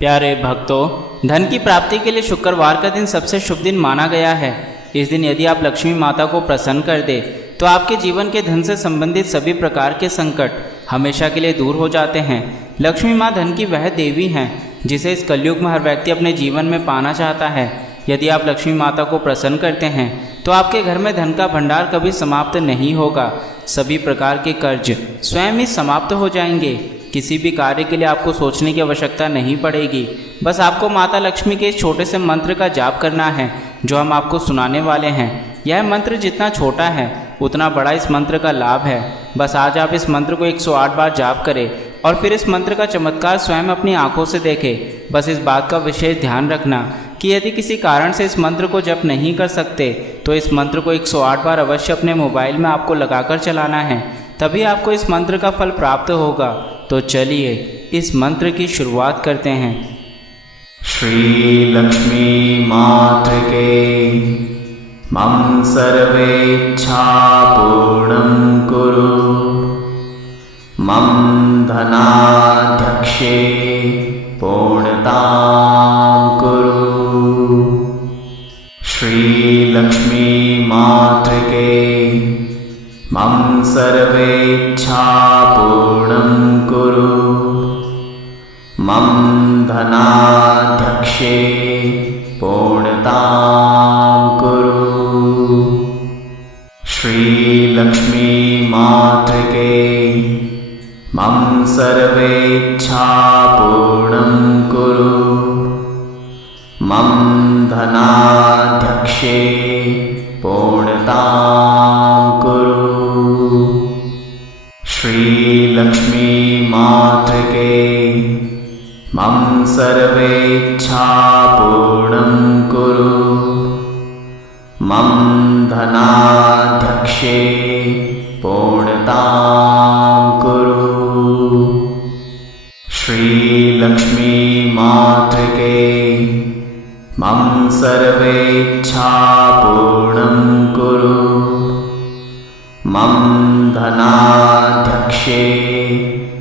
प्यारे भक्तों, धन की प्राप्ति के लिए शुक्रवार का दिन सबसे शुभ दिन माना गया है। इस दिन यदि आप लक्ष्मी माता को प्रसन्न कर दे तो आपके जीवन के धन से संबंधित सभी प्रकार के संकट हमेशा के लिए दूर हो जाते हैं। लक्ष्मी माँ धन की वह देवी हैं जिसे इस कलयुग में हर व्यक्ति अपने जीवन में पाना चाहता है। यदि आप लक्ष्मी माता को प्रसन्न करते हैं तो आपके घर में धन का भंडार कभी समाप्त नहीं होगा। सभी प्रकार के कर्ज स्वयं ही समाप्त हो जाएंगे। किसी भी कार्य के लिए आपको सोचने की आवश्यकता नहीं पड़ेगी। बस आपको माता लक्ष्मी के इस छोटे से मंत्र का जाप करना है जो हम आपको सुनाने वाले हैं। यह मंत्र जितना छोटा है उतना बड़ा इस मंत्र का लाभ है। बस आज आप इस मंत्र को 108 बार जाप करें और फिर इस मंत्र का चमत्कार स्वयं अपनी आंखों से देखें। बस इस बात का विशेष ध्यान रखना कि यदि किसी कारण से इस मंत्र को जप नहीं कर सकते तो इस मंत्र को 108 बार अवश्य अपने मोबाइल में आपको लगाकर चलाना है, तभी आपको इस मंत्र का फल प्राप्त होगा। तो चलिए इस मंत्र की शुरुआत करते हैं। श्री लक्ष्मी माता के मम सर्वेच्छा पूर्णं कुरु, मम धनाध्यक्षे पूर्णतां कुरु। श्री लक्ष्मी माता के मम सर्वेच्छा पूर्णं कुरु, मम धनाध्यक्षे पूर्णतां कुरु। श्री लक्ष्मी माता के मम सर्वेच्छा पूर्णं कुरु, मम धनाध्यक्षे पूर्णतां कुरु। श्री लक्ष्मी माता के मम सर्वेच्छा पूर्णं कुरु, मम धनाध्यक्षे पूर्णतां कुरु। श्री लक्ष्मी माता के मम सर्वेच्छा पूर्णं कुरु, मम धनाध्यक्षे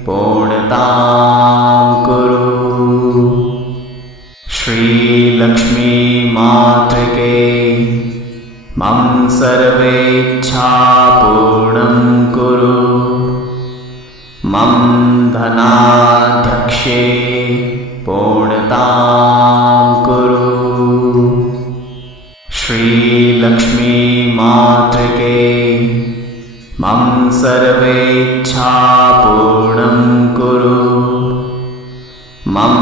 पूर्णतां कुरु। श्री लक्ष्मी माता के मम सर्वेच्छा पूर्णं कुरु, मम धनाध्यक्षे पूर्णतां कुरु। श्री लक्ष्मी माता के मम सर्वेच्छा पूर्णं कुरु, मम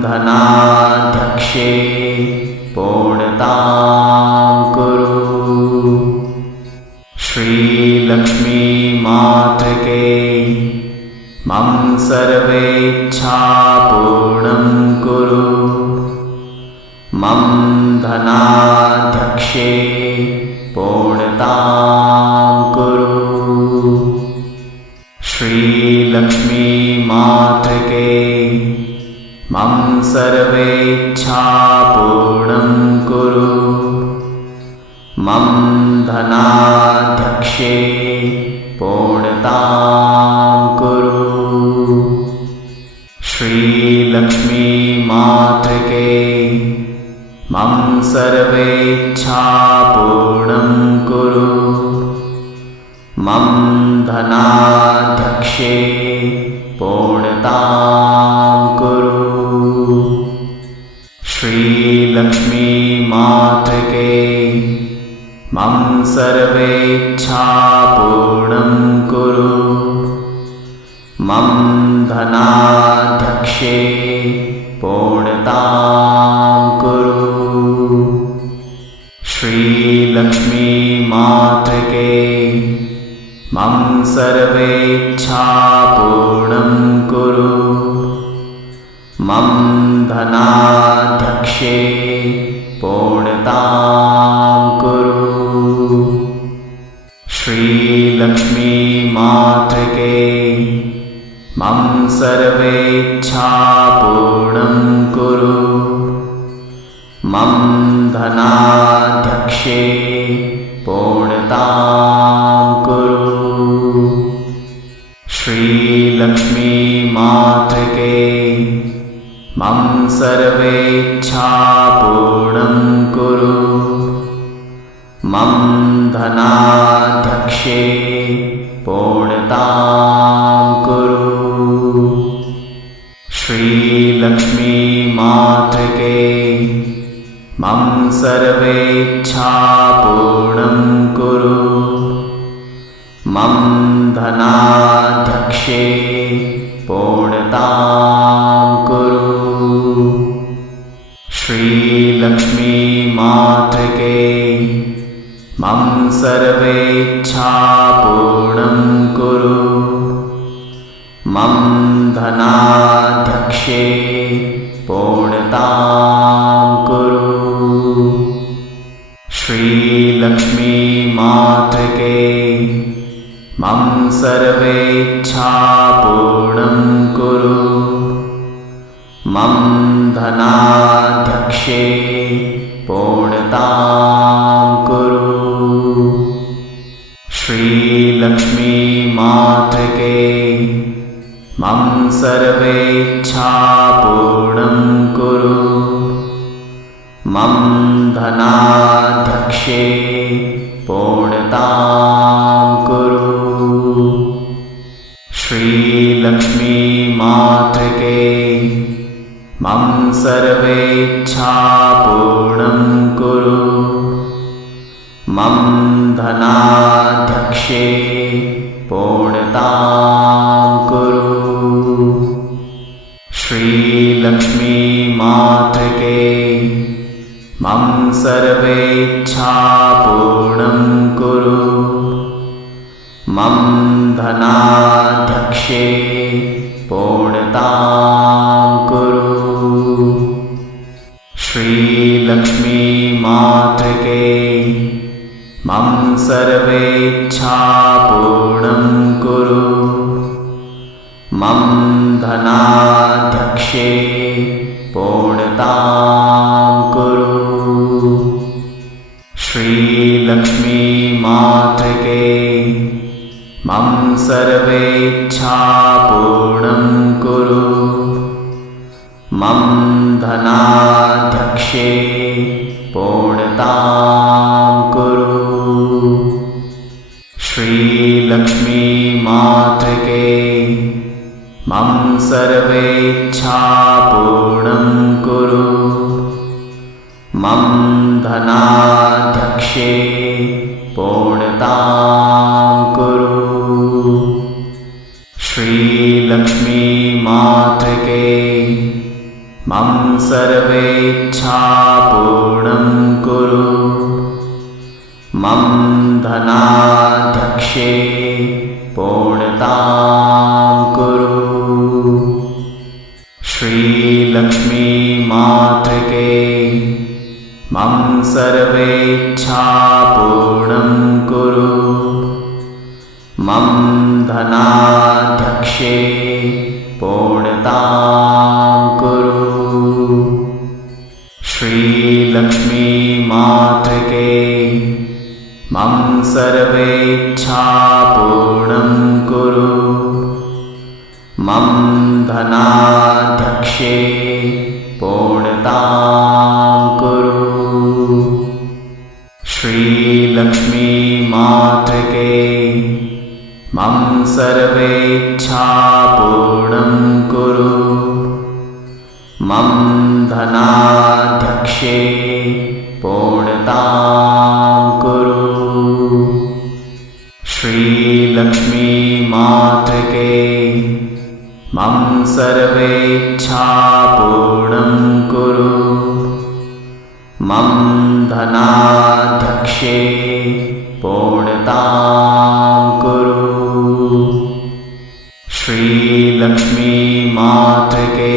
धनाध्यक्षे पूर्णतां कुरु। श्री लक्ष्मी माता के मम सर्वेच्छा पूर्णं कुरु, मम धनाध्यक्षे पूर्णतां कुरु। श्री लक्ष्मी माता के मम सर्वेच्छा पूर्णं कुरु, मम धनाध्यक्षे पूर्णतां कुरु। श्री लक्ष्मी माता के मम सर्वेच्छा पूर्णं कुरु, मम धनाध्यक्षे पूर्णतां कुरु। श्री लक्ष्मी माता के मम सर्वेच्छा पूर्णं कुरु, मम धनाध्यक्षे पूर्णतां कुरु। श्री लक्ष्मी माता के मम सर्वेच्छा पूर्णं कुरु, मम धनाध्यक्षे पूर्णतां कुरु। श्री लक्ष्मी माता के मम सर्वेच्छा पूर्णं कुरु, मम धनाध्यक्षे पूर्णतां कुरु। श्री लक्ष्मी माता के मम सर्वेच्छापूर्णं कुरु मम धनाध्यक्षे पूर्णतां कुरु श्रीलक्ष्मी मातृके मम सर्वेच्छापूर्णं कुरु मम धनाध्यक्षे पूर्णतां कुरु श्रीलक्ष्मी मातृके मम सर्वेच्छापूर्णं कुरु मम धनाध्यक्षे पूर्णतां कुरु श्रीलक्ष्मी मातृके मम सर्वेच्छापूर्णं कुरु मम धनाध्यक्षे पूर्णतां कुरु श्रीलक्ष्मी मातृके मम सर्वेच्छापूर्णं कुरु मम धनाध्यक्षे पूर्णतां कुरु श्रीलक्ष्मी मातृके मम सर्वेच्छापूर्णं कुरु मम धनाध्यक्षे पूर्णतां कुरु श्रीलक्ष्मी मातृके मम सर्वेच्छापूर्णं कुरु मम धनाध्यक्षे पूर्णतां कुरु श्रीलक्ष्मी मातृके मम सर्वेच्छापूर्णं कुरु मम धनाध्यक्षे पूर्णतां कुरु श्रीलक्ष्मी मातृके मम सर्वेच्छापूर्णं कुरु मम धनाध्यक्षे पूर्णतां कुरु श्रीलक्ष्मी मातृके मम सर्वेच्छापूर्णं कुरु मम धनाध्यक्षे पूर्णतां कुरु श्रीलक्ष्मी मातृके मम सर्वेच्छापूर्णं कुरु मम धनाध्यक्षे पूर्णतां कुरु श्रीलक्ष्मी मातृके मम सर्वेच्छापूर्णं कुरु मम धनाध्यक्षे पूर्णतां कुरु श्रीलक्ष्मी मातृके मम सर्वेच्छापूर्णं कुरु मम धनाध्यक्षे पूर्णतां कुरु श्रीलक्ष्मी मातृके मम सर्वेच्छापूर्णं कुरु मम धनाध्यक्षे पूर्णतां कुरु श्रीलक्ष्मी मातृके मम सर्वेच्छापूर्णं कुरु मम धनाध्यक्षे पूर्णतां कुरु श्रीलक्ष्मी मातृके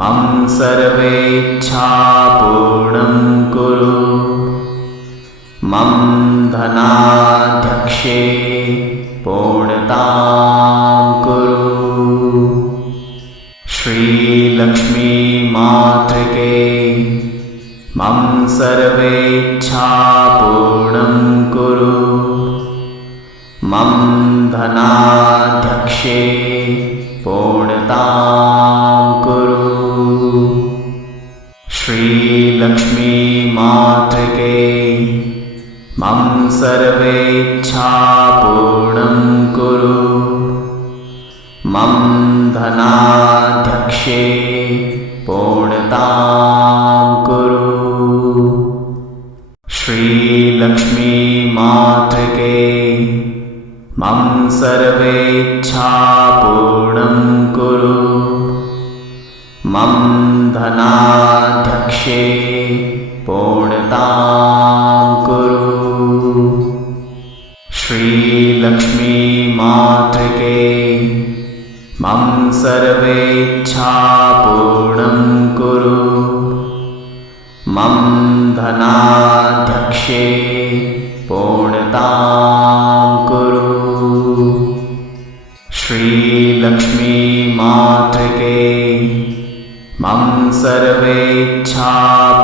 मम सर्वेच्छापूर्णं कुरु मम धनाध्यक्षे पूर्णतां कुरु श्रीलक्ष्मी मातृके मम सर्वेच्छापूर्णं कुरु मम धनाध्यक्षे पूर्णतां कुरु लक्ष्मी मातृके मम सर्वेच्छा पूर्णं कुरु मम धनाध्यक्षे पूर्णतां कुरु श्री लक्ष्मी मातृके मम सर्वेच्छा पूर्णं कुरु मम धनाध्यक्षे पूर्णतां कुरु श्री लक्ष्मी मातृके मम सर्वेच्छा पूर्णं कुरु मम धनाध्यक्षे पूर्णतां कुरु श्री लक्ष्मी मातृके मम सर्वेच्छा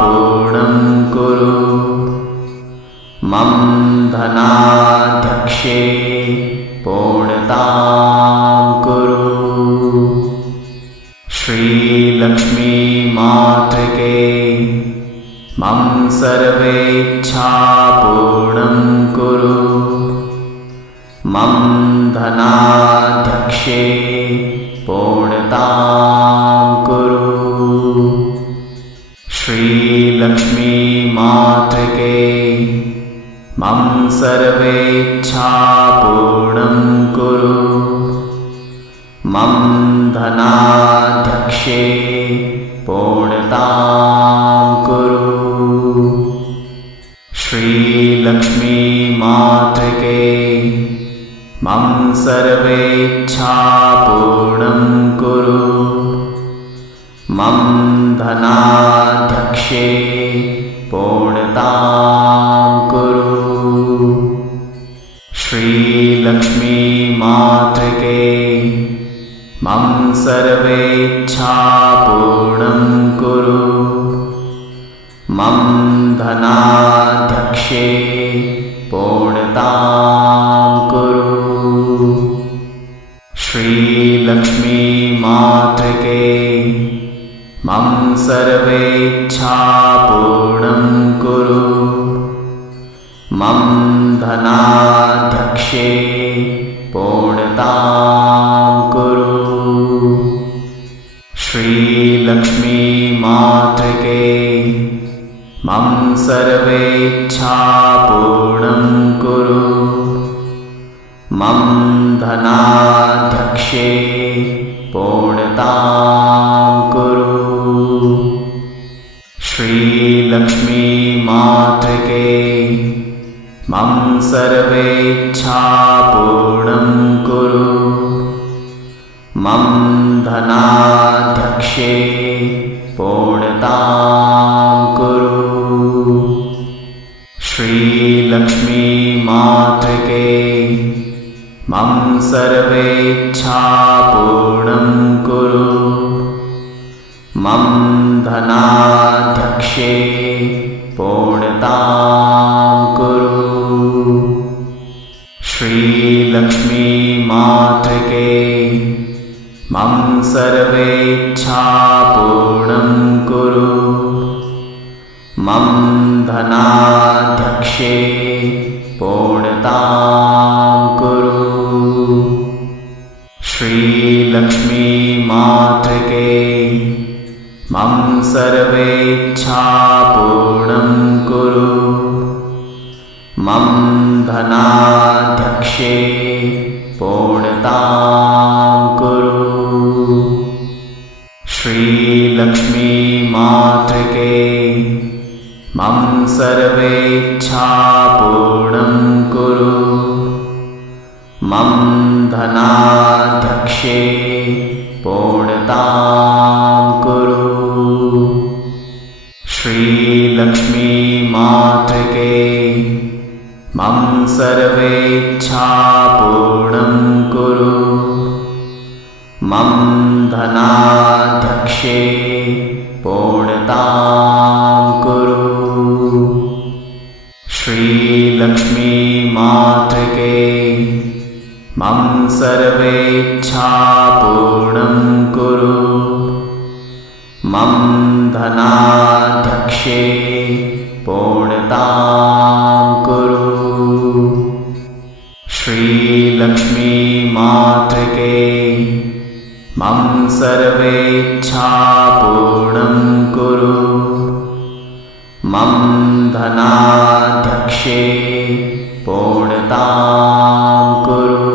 पूर्णं कुरु मम धनाध्यक्षे पूर्णतां कुरु श्री लक्ष्मी मातृके मम सर्वेच्छा पूर्णं कुरु मम धनाध्यक्षे पूर्णतां कुरु श्री लक्ष्मी मातृके मम सर्वेच्छा पूर्णं कुरु मम धनाध्यक्षे पूर्णतां कुरु श्री लक्ष्मी मातृके मम सर्वेच्छा पूर्णं कुरु मम धनाध्यक्षे पूर्णतां कुरु श्री लक्ष्मी मातृके मम सर्वेच्छा पूर्णं कुरु मम धनाध्यक्षे पूर्णतां कुरु श्री लक्ष्मी मातृके मम सर्वेच्छा पूर्णं कुरु मम धनाध्यक्षे पूर्णतां कुरु श्री लक्ष्मी मातृके मम सर्वेच्छा पूर्णं कुरु मम धनाध्यक्षे पूर्णतां कुरु श्री लक्ष्मी मातृके मम सर्वेच्छा पूर्णं कुरु मम धनाध्यक्षे पूर्णतां कुरु श्री लक्ष्मी मातृके मम सर्वेच्छा पूर्णं कुरु मम धनाध्यक्षे पूर्णतां कुरु श्री लक्ष्मी मातृके मम सर्वेच्छा पूर्णं कुरु मम धनाध्यक्षे पूर्णतां कुरु श्री लक्ष्मी मातृके मम सर्वेच्छा पूर्णं कुरु मम धनाध्यक्षे पूर्णतां कुरु श्री लक्ष्मी मातृके मम सर्वेच्छा पूर्णं कुरु मम धनाध्यक्षे पूर्णतां कुरु श्री लक्ष्मी मातृके मम सर्वेच्छा पूर्णं कुरु मम धनाध्यक्षे पूर्णतां कुरु श्री लक्ष्मी मातृके मम सर्वेच्छा पूर्णं कुरु मम धनाध्यक्षे धनाध्यक्षे पूर्णतां कुरु। श्रीलक्ष्मी मातृके मम सर्वेच्छा पूर्णं कुरु। मम धनाध्यक्षे पूर्णतां कुरु।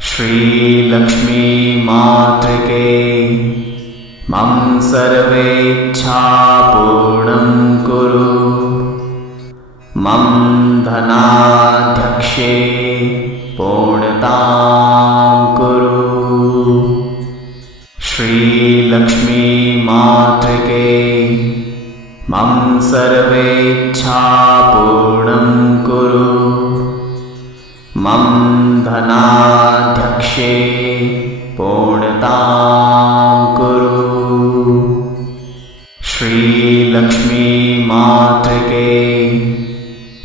श्रीलक्ष्मी मातृके मम सर्वेच्छा पूर्णं कुरु। मम धनाध्यक्षे पूर्णतां कुरु। श्रीलक्ष्मी मातृके मम सर्वेच्छा पूर्णं कुरु। मम धनाध्यक्षे पूर्णतां कुरु। श्रीलक्ष्मी मातृके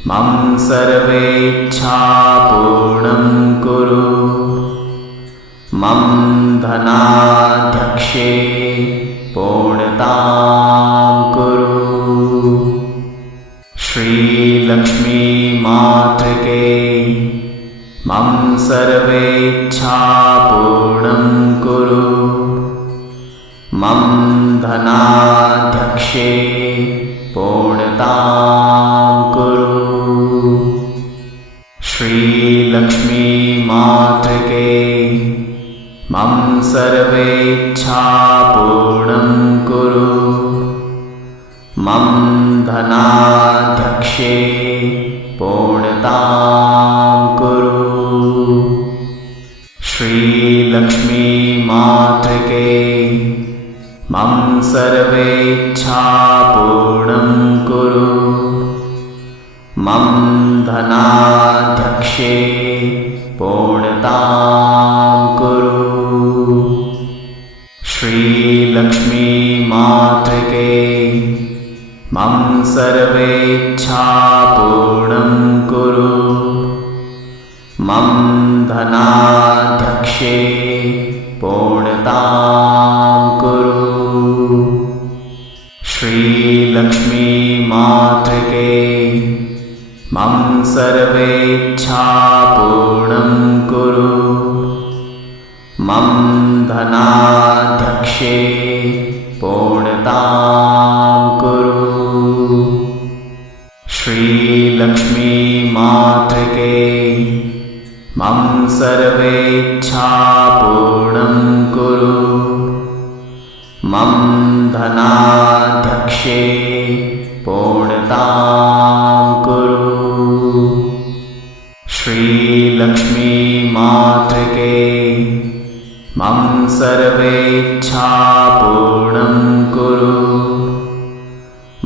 मम सर्वेच्छा पूर्णं कुरु। मम धनाध्यक्षे पूर्णतां कुरु। श्रीलक्ष्मी मातृके मम सर्वेच्छा पूर्णं कुरु। मम धनाध्यक्षे पूर्णतां कुरु। श्रीलक्ष्मी मातृके मम सर्वेच्छा पूर्णं कुरु। मम धनाध्यक्षे पूर्णतां कुरु। श्रीलक्ष्मी मातृके मम सर्वेच्छा पूर्णं कुरु। मम धनाध्यक्षे पूर्णतां कुरु। श्रीलक्ष्मी मातृके मम सर्वेच्छा पूर्णं कुरु। मम धनाध्यक्षे पूर्णतां कुरु। श्रीलक्ष्मी मातृके मम सर्वेच्छा पूर्णं कुरु। मम धनाध्यक्षे पूर्णतां कुरु। श्रीलक्ष्मी मातृके मम सर्वेच्छा पूर्णं कुरु। मम धनाध्यक्षे पूर्णतां कुरु। श्रीलक्ष्मी मातृके मम सर्वेच्छा पूर्णं कुरु।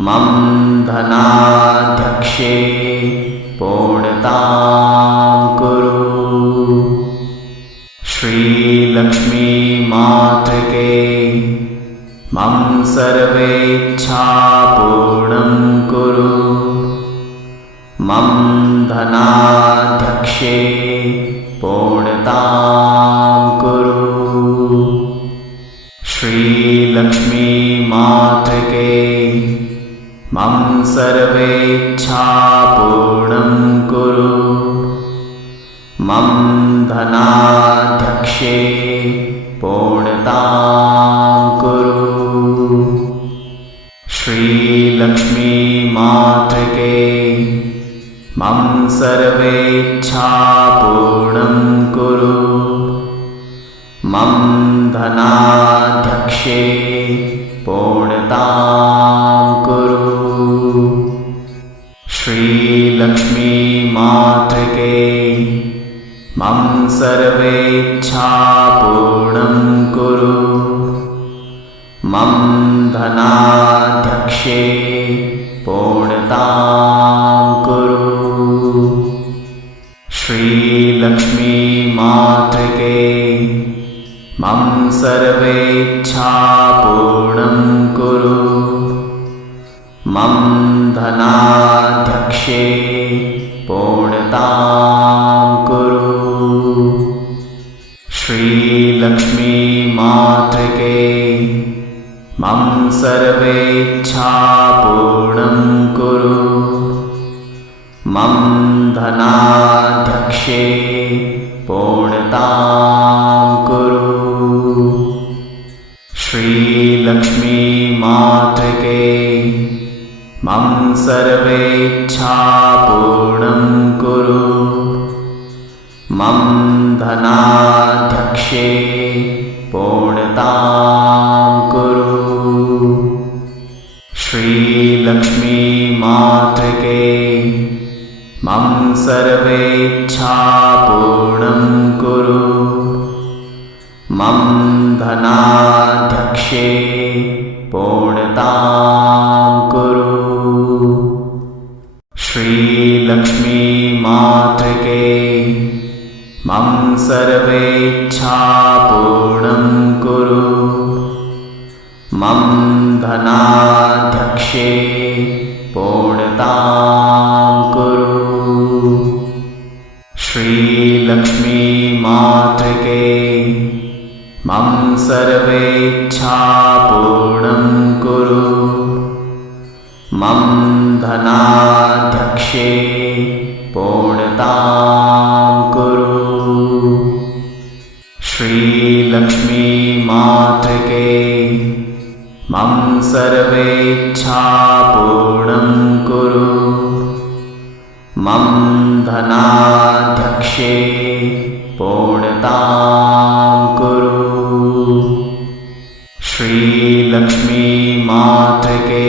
मम धनाध्यक्षे पूर्णतां कुरु। श्रीलक्ष्मी मातृके मम सर्वेच्छा पूर्णं कुरु। मम धनाध्यक्षे पूर्णतां कुरु। श्रीलक्ष्मी मातृके मम सर्वेच्छा पूर्णं कुरु। मम धनाध्यक्षे पूर्णतां कुरु। श्रीलक्ष्मी मातृके मम सर्वेच्छा पूर्णं कुरु। मम धनाध्यक्षे पूर्णतां कुरु। श्रीलक्ष्मी मातृके मम सर्वेच्छा पूर्णं कुरु। मम धनाध्यक्षे पूर्णतां कुरु। श्रीलक्ष्मी मातृके मम सर्वेच्छा पूर्णं कुरु। मम धनाध्यक्षे पूर्णतां कुरु। श्रीलक्ष्मी मातृके मम सर्वेच्छापूर्णं कुरु मम धनाध्यक्षे पूर्णतां कुरु। श्रीलक्ष्मी मातृके मम सर्वेच्छापूर्णं कुरु मम धनाध्यक्षे पूर्णतां कुरु। श्रीलक्ष्मी मातृके मम सर्वेच्छापूर्णं कुरु मम धनाध्यक्षे पूर्णतां कुरु। श्रीलक्ष्मी मातृके मम सर्वेच्छापूर्णं कुरु मम धनाध्यक्षे पूर्णतां कुरु। श्रीलक्ष्मी मातृके मम सर्वेच्छापूर्णं कुरु मम धनाध्यक्षे पूर्णतां कुरु। श्रीलक्ष्मी मातृके मम सर्वेच्छापूर्णं कुरु मम धनाध्यक्षे पूर्णतां कुरु। श्रीलक्ष्मी मातृके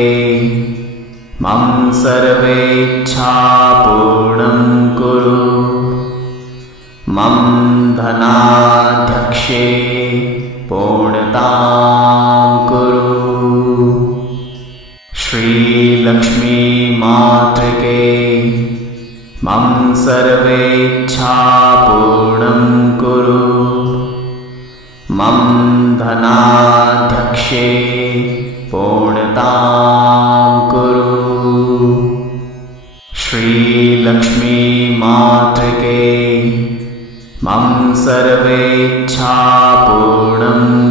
मम सर्वेच्छापूर्णं कुरु मम धनाध्यक्षे पूर्णतां कुरु। श्रीलक्ष्मी मातृके मम सर्वेच्छापूर्णं कुरु मम धनाध्यक्षे पूर्णतां कुरु। श्रीलक्ष्मी मातृके मम सर्वेच्छापूर्णं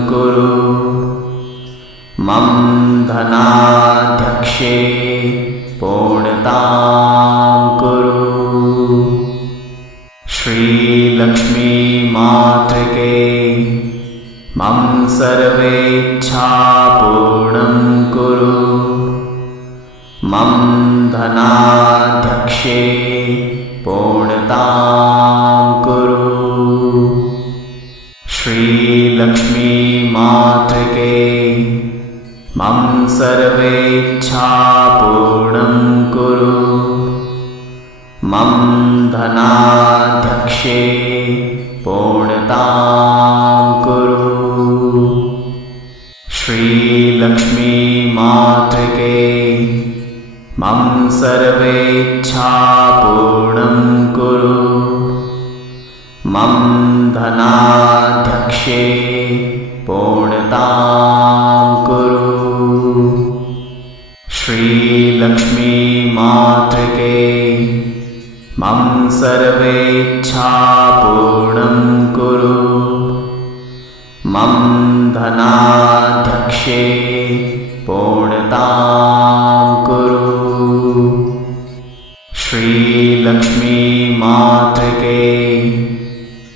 कुरु मम धनाध्यक्षे पूर्णतां कुरु। श्रीलक्ष्मी मातृके मम सर्वेच्छापूर्णं कुरु मम धनाध्यक्षे पूर्णतां कुरु। श्रीलक्ष्मी मातृके मम सर्वेच्छापूर्णं कुरु मम धनाध्यक्षे पूर्णतां कुरु। श्रीलक्ष्मी मातृके मम सर्वेच्छापूर्णं कुरु मम धनाध्यक्षे पूर्णतां कुरु। श्रीलक्ष्मी मातृके मम सर्वेच्छापूर्णं कुरु मम धनाध्यक्षे पूर्णतां कुरु। श्रीलक्ष्मी मातृके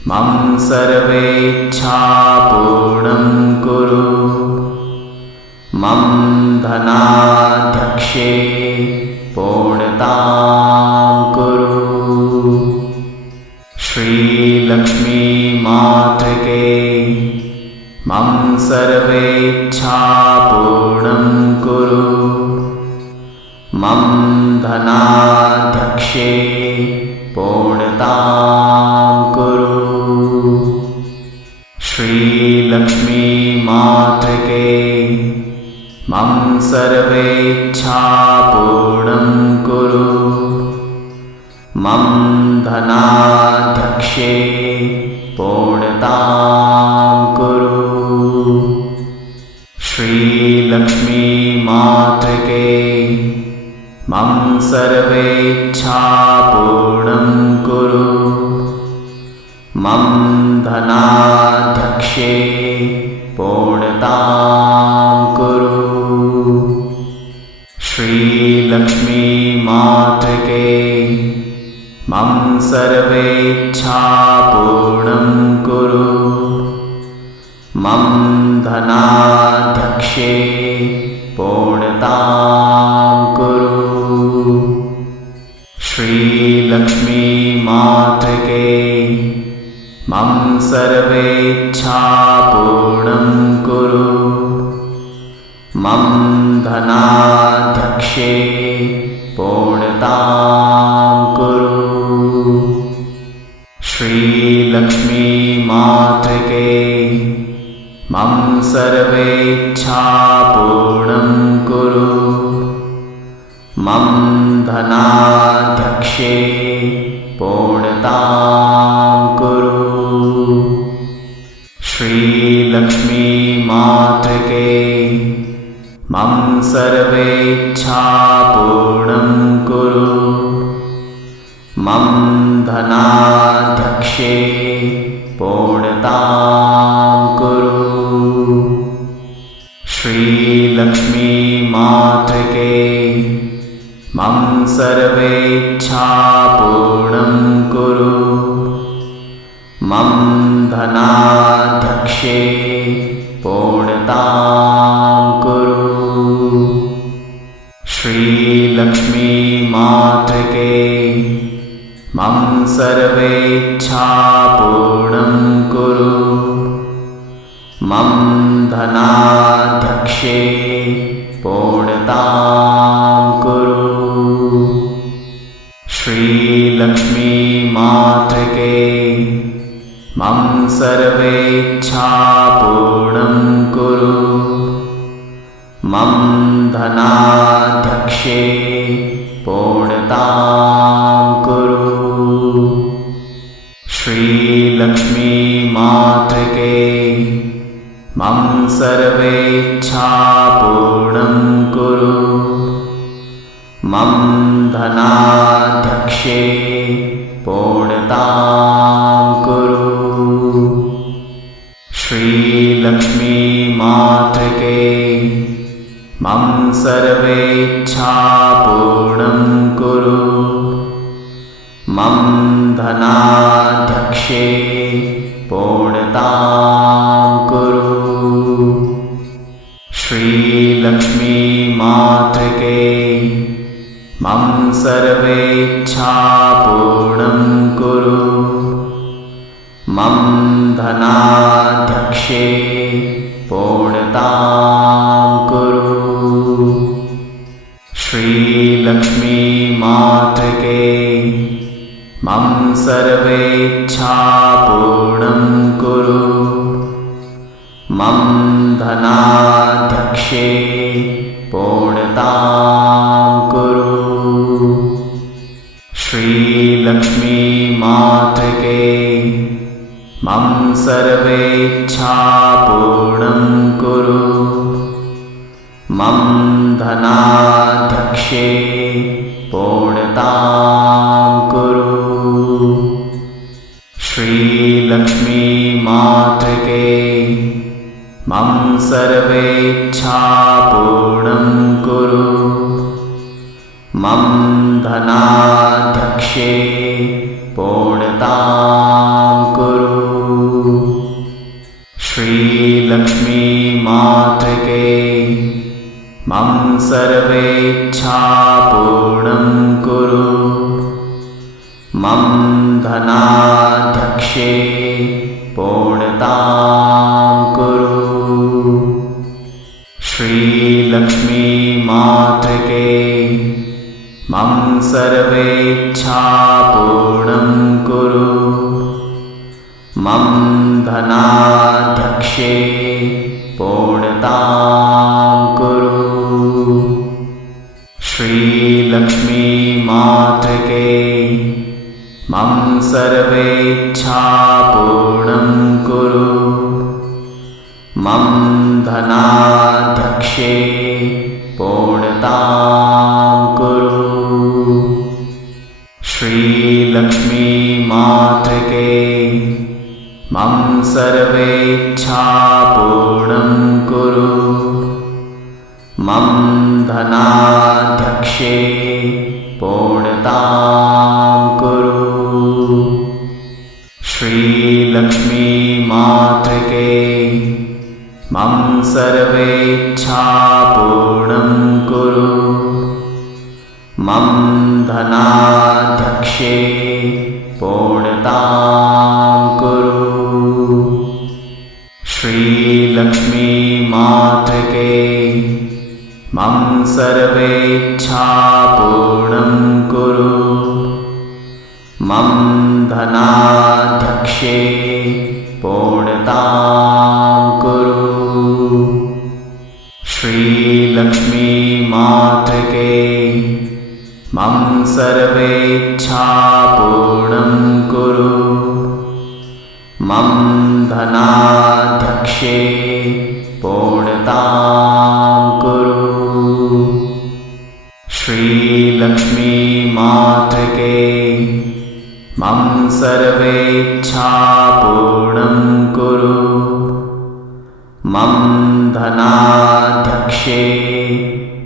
मम सर्वेच्छापूर्णं कुरु मम धनाध्यक्षे पूर्णतां कुरु। श्रीलक्ष्मी मातृके मम सर्वेच्छापूर्णं कुरु मम धनाध्यक्षे पूर्णतां कुरु। श्रीलक्ष्मी मातृके मम सर्वेच्छापूर्णं कुरु मम धनाध्यक्षे पूर्णतां कुरु। श्रीलक्ष्मी मातृके मम सर्वेच्छापूर्णं कुरु मम धनाध्यक्षे पूर्णतां कुरु। श्रीलक्ष्मीमातृके मम सर्वेच्छापूर्णं कुरु मम धनाध्यक्षे पूर्णतां कुरु श्रीलक्ष्मीमातृके मम सर्वेच्छापूर्णं कुरु मम धनाध्यक्षे पूर्णतां कुरु श्रीलक्ष्मीमातृके मम सर्वेच्छापूर्णं कुरु मम धनाध्यक्षे पूर्णतां कुरु श्रीलक्ष्मीमातृके मम सर्वेच्छापूर्णं कुरु मम धनाध्यक्षे पूर्णतां कुरु श्रीलक्ष्मीमातृके मम सर्वेच्छापूर्णं कुरु मम धनाध्यक्षे पूर्णतां कुरु श्रीलक्ष्मीमातृके मम सर्वेच्छापूर्णं कुरु मम धनाध्यक्षे पूर्णतां कुरु श्रीलक्ष्मीमातृके मम सर्वेच्छापूर्णं कुरु मम धनाध्यक्षे पूर्णतां कुरु श्रीलक्ष्मीमातृके मम सर्वेच्छापूर्णं कुरु मम धनाध्यक्षे पूर्णतां कुरु श्रीलक्ष्मीमातृके मम सर्वेच्छापूर्णं कुरु मम धनाध्यक्षे पूर्णतां कुरु श्रीलक्ष्मीमातृके मम सर्वेच्छापूर्णं कुरु मम धनाध्यक्षे पूर्णतां कुरु श्रीलक्ष्मीमातृके मम सर्वेच्छापूर्णं कुरु मम धनाध्यक्षे पूर्णतां कुरु श्रीलक्ष्मीमातृके मम सर्वेच्छापूर्णं कुरु मम धनाध्यक्षे पूर्णतां कुरु श्रीलक्ष्मीमातृके मम सर्वेच्छापूर्णं कुरु मम धनाध्यक्षे पूर्णतां कुरु श्रीलक्ष्मीमातृके मम सर्वेच्छापूर्णं कुरु मम धनाध्यक्षे पूर्णतां कुरु श्रीलक्ष्मीमातृके मम सर्वेच्छापूर्णं कुरु मम धनाध्यक्षे पूर्णतां कुरु श्रीलक्ष्मीमातृके मम सर्वेच्छापूर्णं कुरु मम धनाध्यक्षे पूर्णतां कुरु श्रीलक्ष्मीमातृके मम सर्वेच्छापूर्णं कुरु मम धनाध्यक्षे धनाध्यक्षे पूर्णतां कुरु। श्रीलक्ष्मी मातृके मम सर्वेच्छा पूर्णं कुरु। मम धनाध्यक्षे पूर्णतां कुरु। श्रीलक्ष्मी मातृके मम सर्वेच्छा पूर्णं कुरु। मम धनाध्यक्षे पूर्णतां कुरु। श्रीलक्ष्मी मातृके मम सर्वेच्छा पूर्णं कुरु। मम धनाध्यक्षे पूर्णतां कुरु। श्रीलक्ष्मी मातृके मम सर्वेच्छा पूर्णं कुरु। मम धनाध्यक्षे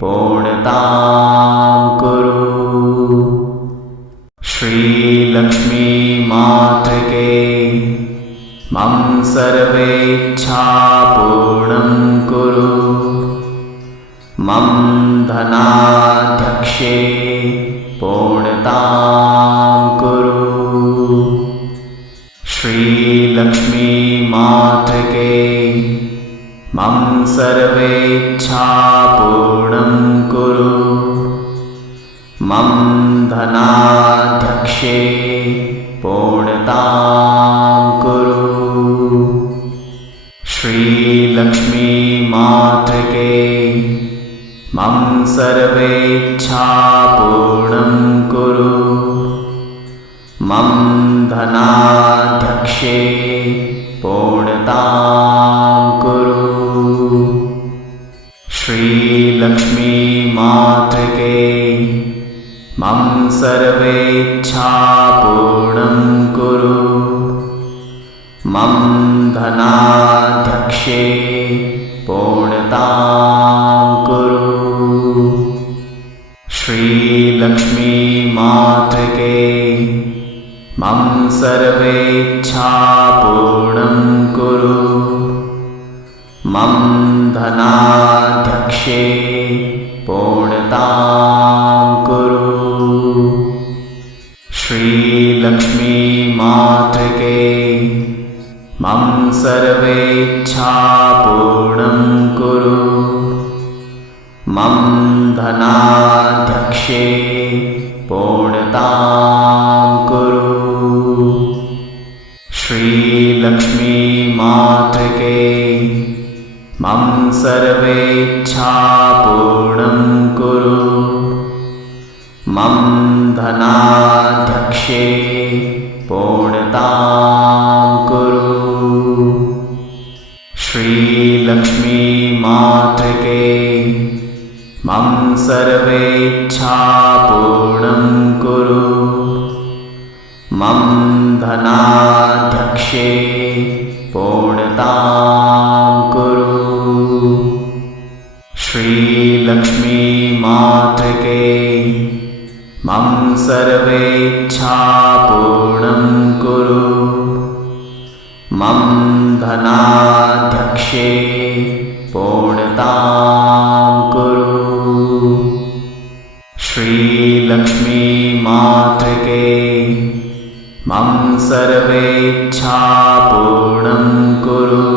पूर्णतां कुरु। श्रीलक्ष्मी मातृके मम सर्वेच्छा पूर्णं कुरु। मम धनाध्यक्षे पूर्णतां कुरु। श्रीलक्ष्मी मातृके मम सर्वेच्छा पूर्णं कुरु। मम धनाध्यक्षे पूर्णतां कुरु। श्रीलक्ष्मी मातृके मम सर्वेच्छा पूर्णं कुरु। मम धनाध्यक्षे पूर्णतां कुरु। श्रीलक्ष्मी मातृके मम सर्वेच्छा पूर्णं कुरु। मम धनाध्यक्षे पूर्णतां कुरु। श्रीलक्ष्मी मातृके मम सर्वेच्छा पूर्णं कुरु। मम धनाध्यक्षे पूर्णतां कुरु। श्रीलक्ष्मी मातृके मम सर्वेच्छा पूर्णं कुरु। मम धनाध्यक्षे पूर्णतां कुरु। श्रीलक्ष्मी मातृके मम सर्वेच्छा पूर्णं कुरु। मम धनाध्यक्षे पूर्णतां कुरु। श्रीलक्ष्मी मातृके मम सर्वेच्छा पूर्णं कुरु। मम धनाध्यक्षे पूर्णतां कुरु। श्रीलक्ष्मी मातृके मम सर्वेच्छा पूर्णं कुरु। मम धनाध्यक्षे पूर्णतां कुरु। श्रीलक्ष्मी मातृके मम सर्वेच्छा पूर्णं कुरु।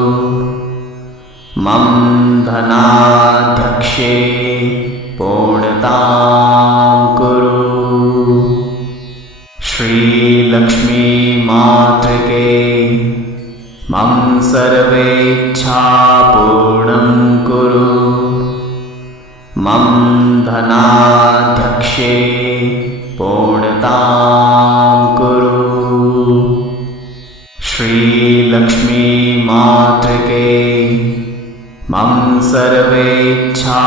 मम धनाध्यक्षे पूर्णतां कुरु। श्रीलक्ष्मी मातृके मम सर्वेच्छा पूर्णं कुरु। मम धनाध्यक्षे पूर्णतां कुरु। श्रीलक्ष्मी मातृके मम सर्वेच्छा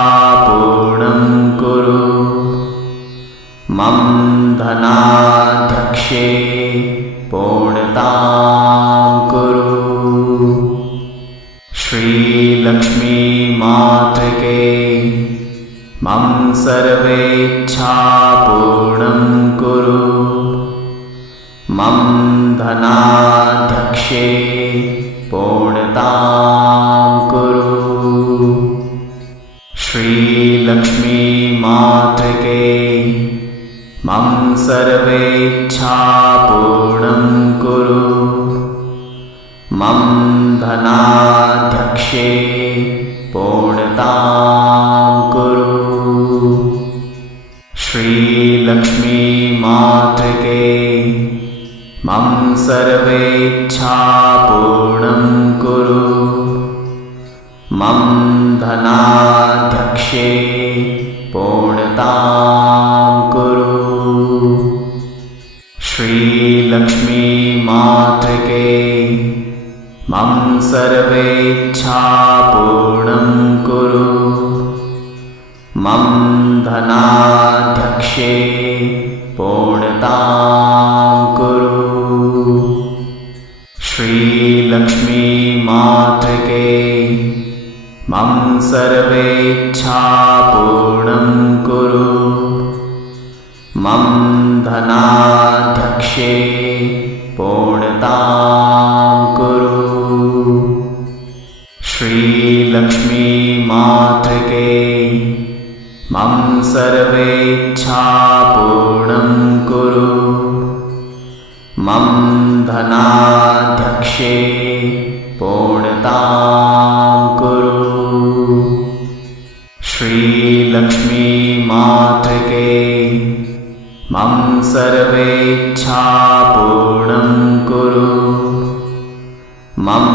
पूर्णं कुरु। मम धनाध्यक्षे पूर्णतां कुरु। श्रीलक्ष्मी मातृके मम सर्वेच्छापूर्णं कुरु मम धनाध्यक्षे पूर्णतां कुरु। श्रीलक्ष्मी मातृके मम सर्वेच्छापूर्णं कुरु मम धनाध्यक्षे पूर्णतां कुरु। श्रीलक्ष्मी मातृके मम सर्वेच्छापूर्णं कुरु मम धनाध्यक्षे पूर्णतां कुरु। श्रीलक्ष्मी मातृके मम सर्वेच्छापूर्णं कुरु मम धनाध्यक्षे पूर्णतां कुरु। श्रीलक्ष्मी मातृके मम सर्वेच्छापूर्णं कुरु मम धनाध्यक्षे पूर्णतां कुरु। श्रीलक्ष्मी मातृके मम सर्वेच्छापूर्णं कुरु मम धनाध्यक्षे पूर्णतां कुरु। श्रीलक्ष्मी मातृके मम सर्वेच्छापूर्णं कुरु मम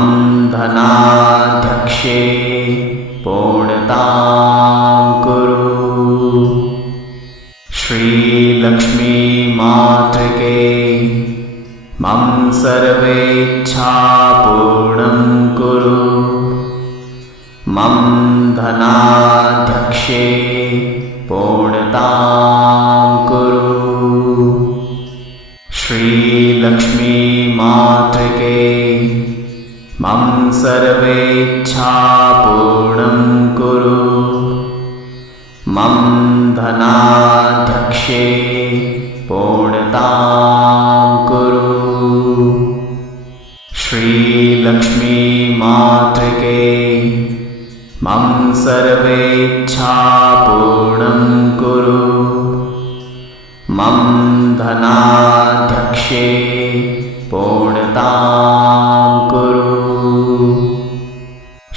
धनाध्यक्षे पूर्णतां कुरु। श्रीलक्ष्मी मातृके मम सर्वेच्छापूर्णं कुरु मम धनाध्यक्षे पूर्णतां कुरु। श्रीलक्ष्मी मातृके मम सर्वेच्छापूर्णं कुरु मम धनाध्यक्षे पूर्णतां कुरु। श्रीलक्ष्मी मातृके मम सर्वेच्छापूर्णं कुरु मम धनाध्यक्षे पूर्णतां कुरु।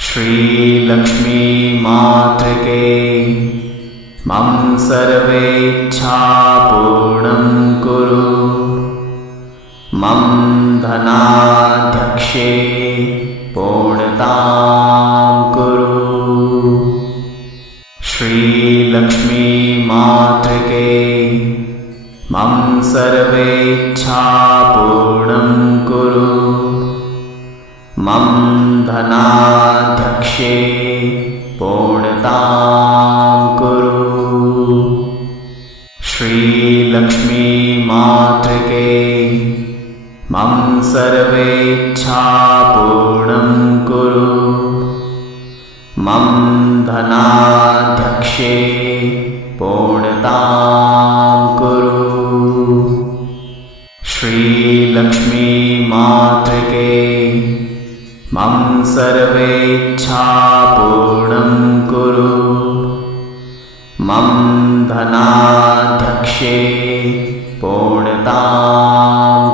श्रीलक्ष्मी मातृके मम सर्वेच्छापूर्णं कुरु मम धनाध्यक्षे पूर्णतां कुरु। श्रीलक्ष्मी मातृके मम सर्वेच्छापूर्णं कुरु मम धनाध्यक्षे पूर्णतां कुरु। श्रीलक्ष्मी मातृके मम सर्वेच्छापूर्णं कुरु मम धनाध्यक्षे पूर्णतां कुरु। श्रीलक्ष्मी मातृके मम सर्वेच्छापूर्णं कुरु मम धनाध्यक्षे पूर्णतां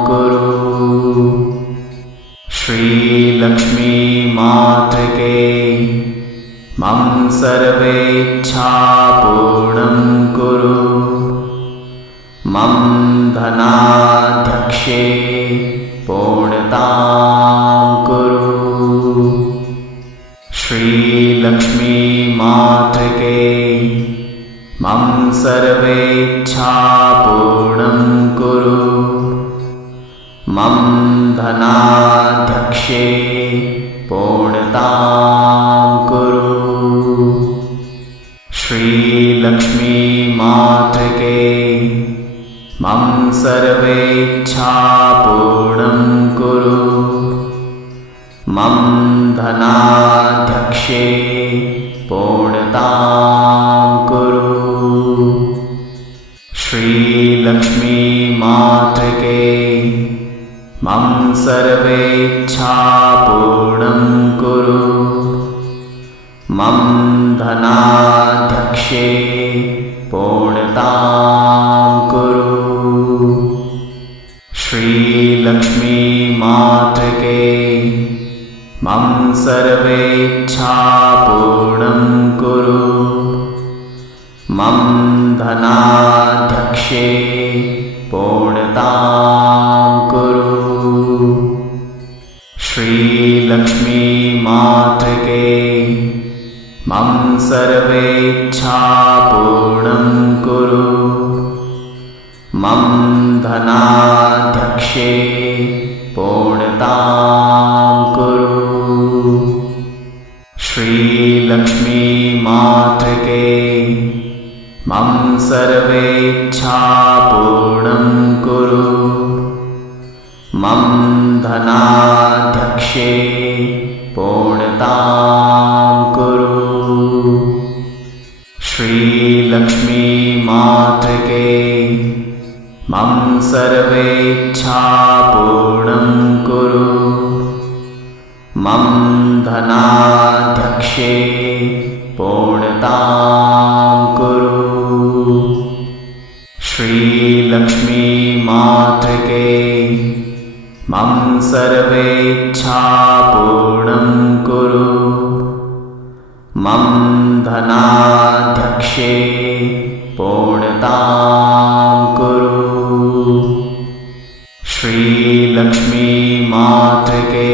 कुरु। श्रीलक्ष्मी मातृके मम सर्वेच्छापूर्णं कुरु मम धनाध्यक्षे पूर्णतां कुरु। श्रीलक्ष्मी मातृके मम सर्वेच्छापूर्णं कुरु मम धनाध्यक्षे पूर्णतां कुरु। श्रीलक्ष्मी मातृके मम सर्वेच्छापूर्णं कुरु मम धनाध्यक्षे पूर्णतां कुरु। लक्ष्मी मातृके मम सर्वेच्छा पूर्णं कुरु मम धनाध्यक्षे पूर्णतां कुरु श्री लक्ष्मी मातृके मम सर्वेच्छा पूर्णं कुरु मम धनाध्यक्षे पूर्णतां कुरु श्री लक्ष्मी मातृके मम सर्वेच्छा पूर्णं कुरु मम धनाध्यक्षे पूर्णतां कुरु श्री लक्ष्मी मातृके मम सर्वेच्छा पूर्णं कुरु मम धनाध्यक्षे पूर्णतां कुरु श्री लक्ष्मी मातृके मम सर्वेच्छा पूर्णं कुरु मम धनाध्यक्षे पूर्णतां कुरु श्री लक्ष्मी मातृके मम सर्वेच्छा पूर्णं कुरु मम धनाध्यक्षे पूर्णतां कुरु श्री लक्ष्मी मातृके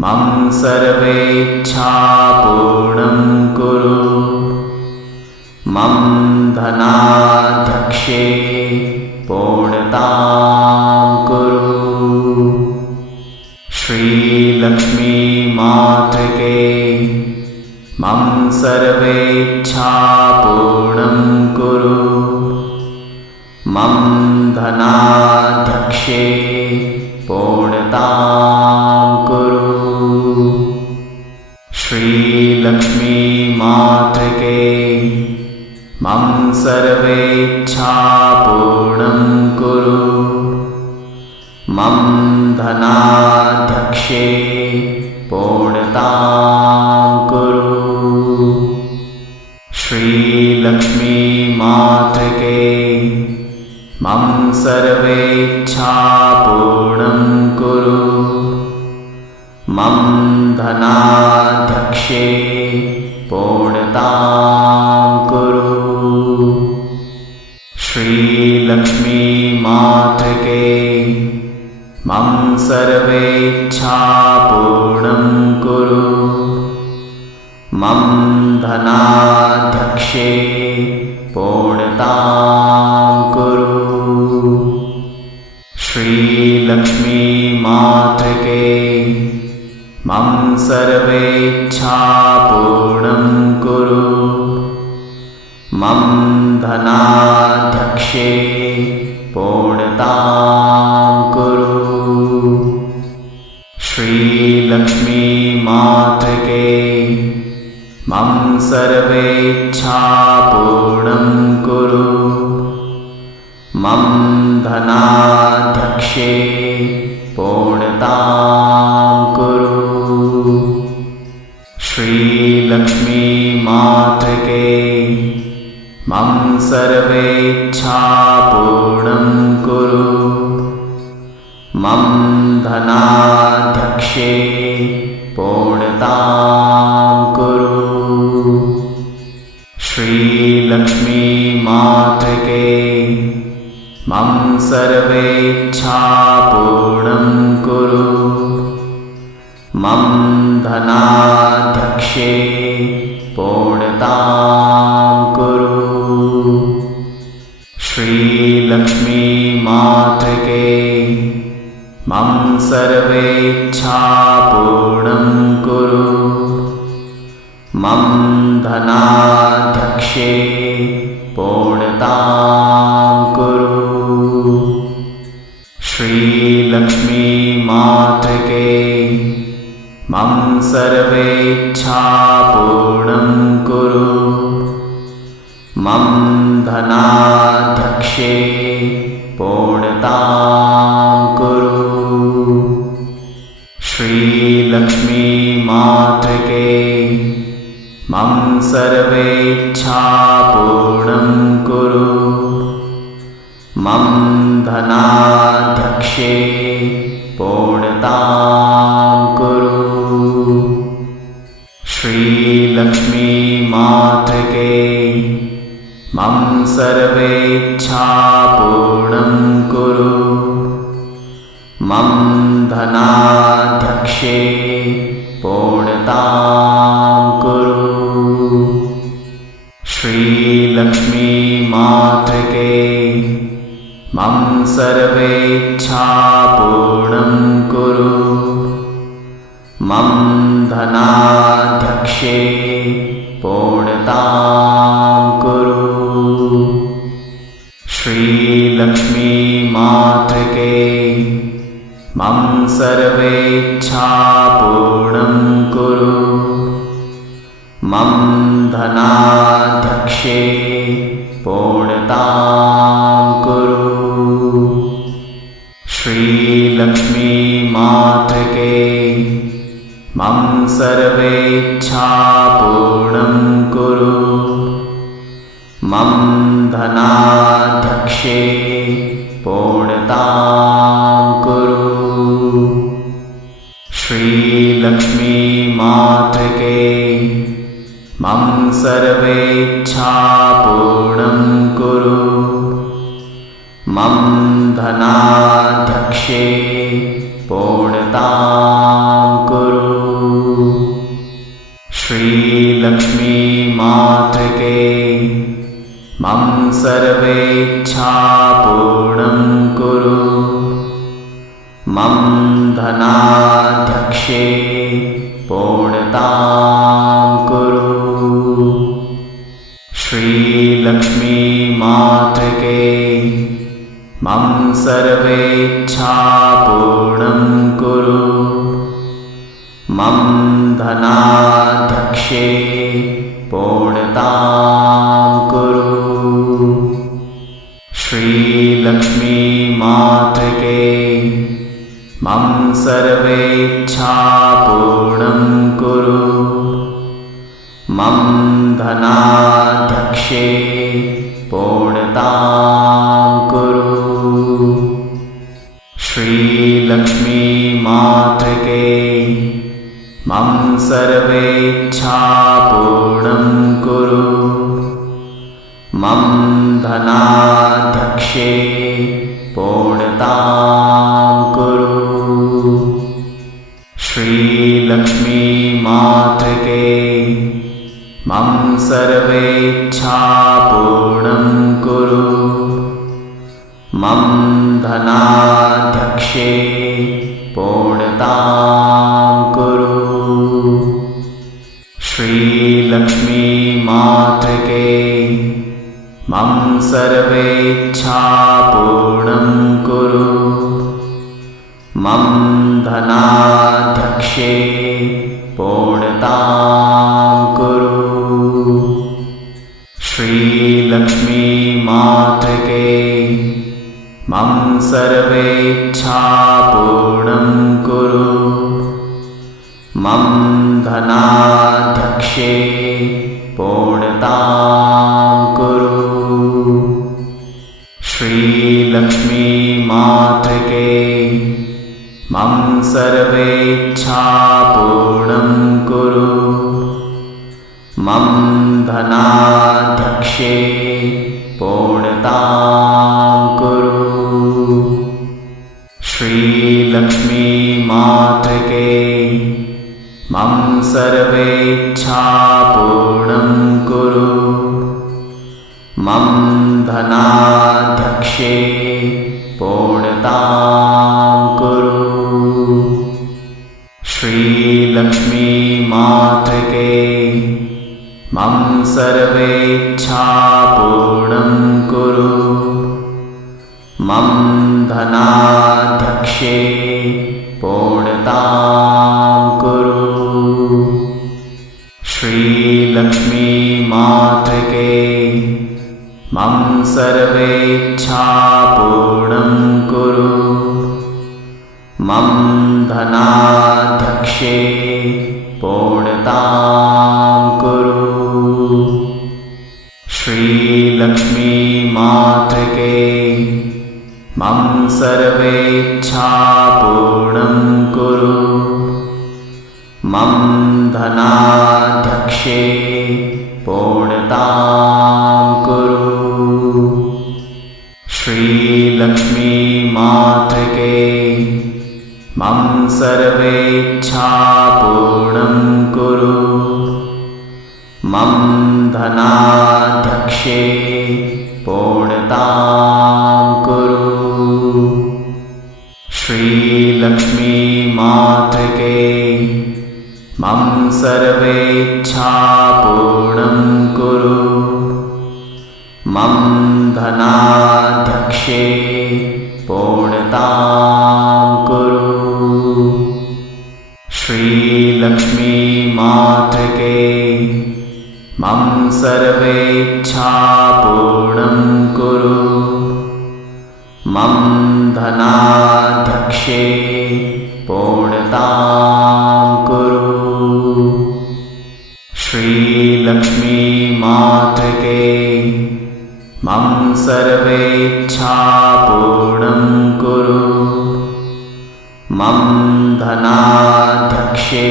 मम सर्वेच्छा पूर्णं कुरु मम धनाध्यक्षे पूर्णतां कुरु श्री लक्ष्मी मातृके मम सर्वेच्छा पूर्णं कुरु मम धनाध्यक्षे पूर्णतां कुरु श्री लक्ष्मी मातृके मम सर्वेच्छा पूर्णं कुरु मम धनाध्यक्षे पूर्णतां कुरु श्री लक्ष्मी मातृके मम सर्वेच्छा पूर्णं कुरु मम धनाध्यक्षे पूर्णतां कुरु श्री लक्ष्मी मातृके मम सर्वेच्छा पूर्णं कुरु मम धनाध्यक्षे पूर्णतां कुरु श्री लक्ष्मी मातृके मम सर्वेच्छा पूर्णं कुरु मम धनाध्यक्षे पूर्णतां कुरु श्री लक्ष्मी मातृके मम सर्वेच्छा पूर्णं कुरु मम धनाध्यक्षे पूर्णतां कुरु श्री लक्ष्मी मातृके मम सर्वेच्छा पूर्णं कुरु मम धनाध्यक्षे पूर्णतां कुरु श्री लक्ष्मी मातृके मम सर्वेच्छा पूर्णं कुरु मम धनाध्यक्षे पूर्णतां कुरु श्री लक्ष्मी मातृके मम सर्वेच्छा पूर्णं कुरु मम धनाध्यक्षे पूर्णतां कुरु श्री लक्ष्मी मातृके मम सर्वेच्छा पूर्णं कुरु मम धनाध्यक्षे पूर्णतां कुरु। श्रीलक्ष्मी मातृके मम सर्वेच्छा पूर्णं कुरु। मम धनाध्यक्षे पूर्णतां कुरु। श्रीलक्ष्मी मातृके मम सर्वेच्छा पूर्णं कुरु। मम धनाध्यक्षे पूर्णतां कुरु। श्रीलक्ष्मी मातृके मम सर्वेच्छा पूर्णं कुरु। मम धनाध्यक्षे पूर्णतां कुरु। श्रीलक्ष्मी मातृके मम सर्वेच्छा पूर्णं कुरु। मम धनाध्यक्षे पूर्णतां कुरु। श्रीलक्ष्मी मातृके मम सर्वेच्छा पूर्णं कुरु। मम धनाध्यक्षे पूर्णतां कुरु। श्रीलक्ष्मी मातृके मम सर्वेच्छा पूर्णं कुरु। मम धनाध्यक्षे पूर्णतां कुरु। श्रीलक्ष्मी मातृके मम सर्वेच्छा पूर्णं कुरु। मम धनाध्यक्षे पूर्णतां कुरु। श्रीलक्ष्मी मातृके मम सर्वेच्छा पूर्णं कुरु। मम धनाध्यक्षे पूर्णतां कुरु। श्रीलक्ष्मी मातृके मम सर्वेच्छा पूर्णं कुरु। मम धनाध्यक्षे पूर्णतां कुरु। श्रीलक्ष्मी मातृके मम सर्वेच्छा पूर्णं कुरु। मम धनाध्यक्षे पूर्णतां कुरु। श्रीलक्ष्मी मातृके मम सर्वेच्छा पूर्णं कुरु। मम धनाध्यक्षे पूर्णतां कुरु। श्रीलक्ष्मी मातृके मम सर्वेच्छा पूर्णं कुरु। मम धनाध्यक्षे पूर्णतां कुरु। श्रीलक्ष्मी मातृके मम सर्वेच्छा पूर्णं कुरु। मम धनाध्यक्षे पूर्णतां कुरु। श्रीलक्ष्मी मातृके मम सर्वेच्छा पूर्णं कुरु। मम धनाध्यक्षे पूर्णतां कुरु। श्रीलक्ष्मी मातृके मम सर्वेच्छा पूर्णं कुरु। मम धनाध्यक्षे पूर्णतां कुरु। श्रीलक्ष्मी मातृके मम सर्वेच्छा पूर्णं कुरु। मम धनाध्यक्षे पूर्णतां कुरु। श्रीलक्ष्मी मातृके मम सर्वेच्छापूर्णं कुरु मम धनाध्यक्षे पूर्णतां कुरु। श्रीलक्ष्मी मातृके मम सर्वेच्छापूर्णं कुरु मम धनाध्यक्षे पूर्णतां कुरु। श्रीलक्ष्मी मातृके मम सर्वेच्छापूर्णं कुरु मम धनाध्यक्षे पूर्णतां कुरु। श्रीलक्ष्मी मातृके मम सर्वेच्छापूर्णं कुरु मम धनाध्यक्षे पूर्णतां कुरु। श्रीलक्ष्मी मातृके मम सर्वेच्छापूर्णं कुरु मम धनाध्यक्षे पूर्णतां कुरु। श्रीलक्ष्मी मातृके मम सर्वेच्छापूर्णं कुरु मम धनाध्यक्षे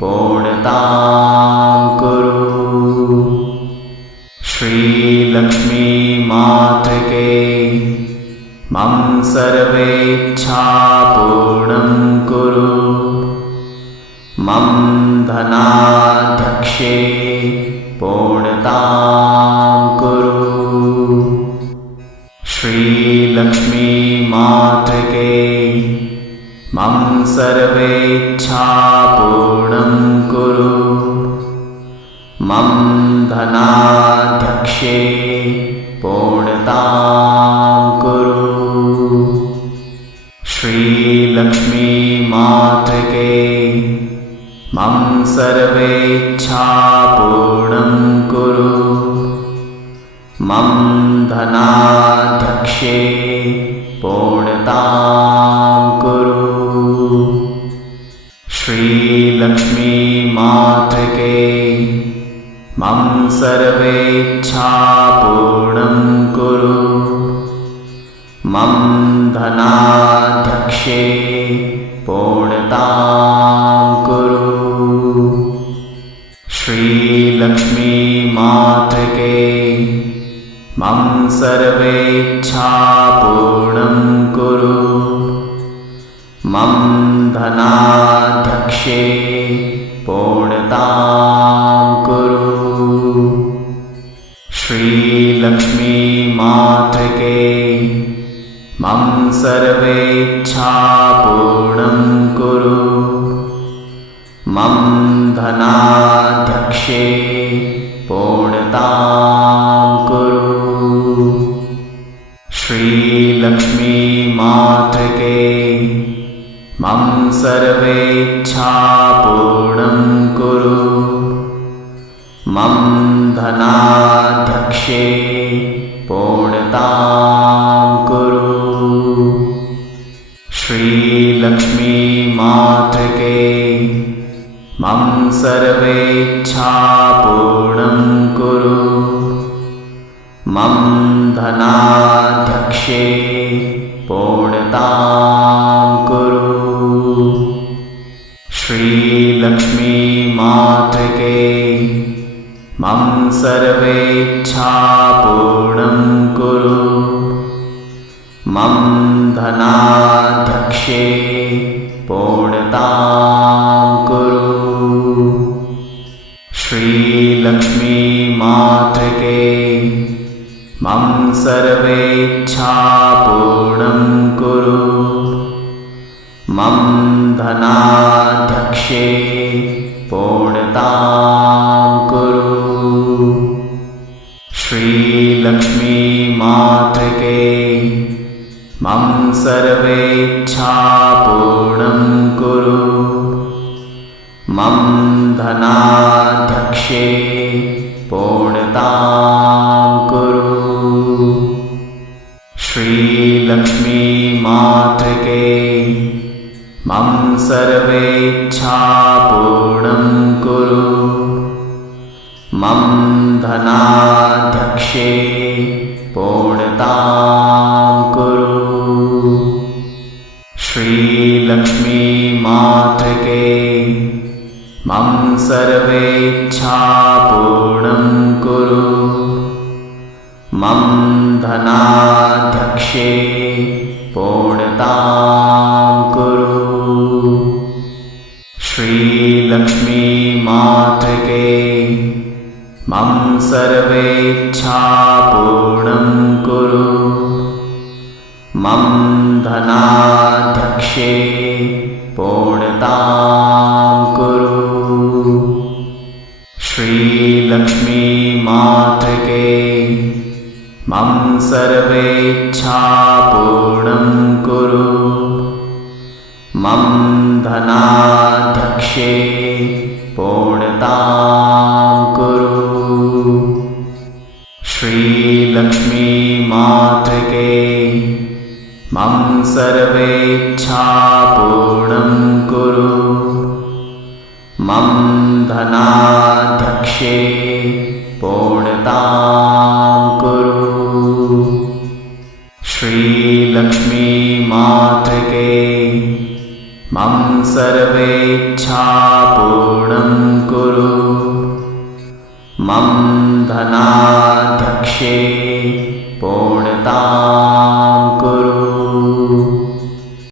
पूर्णतां कुरु। श्रीलक्ष्मी मातृके मम सर्वेच्छापूर्णं कुरु मम धनाध्यक्षे पूर्णतां कुरु। श्रीलक्ष्मी मातृके मम सर्वेच्छापूर्णं कुरु मम धनाध्यक्षे पूर्णतां कुरु। श्रीलक्ष्मी मातृके मम सर्वेच्छापूर्णं कुरु मम धनाध्यक्षे पूर्णतां कुरु। श्रीलक्ष्मी मातृके मम सर्वेच्छापूर्णं कुरु मम धनाध्यक्षे पूर्णतां कुरु। श्रीलक्ष्मी मातृके मम सर्वेच्छापूर्णं कुरु मम धनाध्यक्षे पूर्णतां कुरु। श्रीलक्ष्मी मातृके मम सर्वेच्छापूर्णं कुरु मम धनाध्यक्षे पूर्णतां कुरु। श्रीलक्ष्मी मातृके मम सर्वेच्छापूर्णं कुरु मम धनाध्यक्षे पूर्णतां कुरु। श्रीलक्ष्मी मातृके मम सर्वेच्छापूर्णं कुरु मम धनाध्यक्षे पूर्णतां कुरु। श्रीलक्ष्मी मातृके मम सर्वेच्छापूर्णं कुरु मम धनाध्यक्षे पूर्णतां कुरु। श्रीलक्ष्मी मातृके मम सर्वेच्छापूर्णं कुरु मम धनाध्यक्षे पूर्णतां कुरु। श्रीलक्ष्मी मातृके मम सर्वेच्छापूर्णं कुरु मम धनाध्यक्षे पूर्णतां कुरु। मातृके मम सर्वेच्छा पूर्णं कुरु मम धनाध्यक्षे पूर्णतां कुरु श्रीलक्ष्मी मातृके मम सर्वेच्छा पूर्णं कुरु मम धनाध्यक्षे पूर्णतां कुरु श्रीलक्ष्मी मातृके मम सर्वेच्छा पूर्णं कुरु मम धनाध्यक्षे पूर्णतां कुरु श्रीलक्ष्मी मातृके मम सर्वेच्छा पूर्णं कुरु मम धनाध्यक्षे पूर्णतां कुरु श्रीलक्ष्मी मातृके मम सर्वेच्छा पूर्णं कुरु मम धनाध्यक्षे पूर्णतां कुरु श्रीलक्ष्मी मातृके मम सर्वेच्छा पूर्णं कुरु मम धनाध्यक्षे पूर्णतां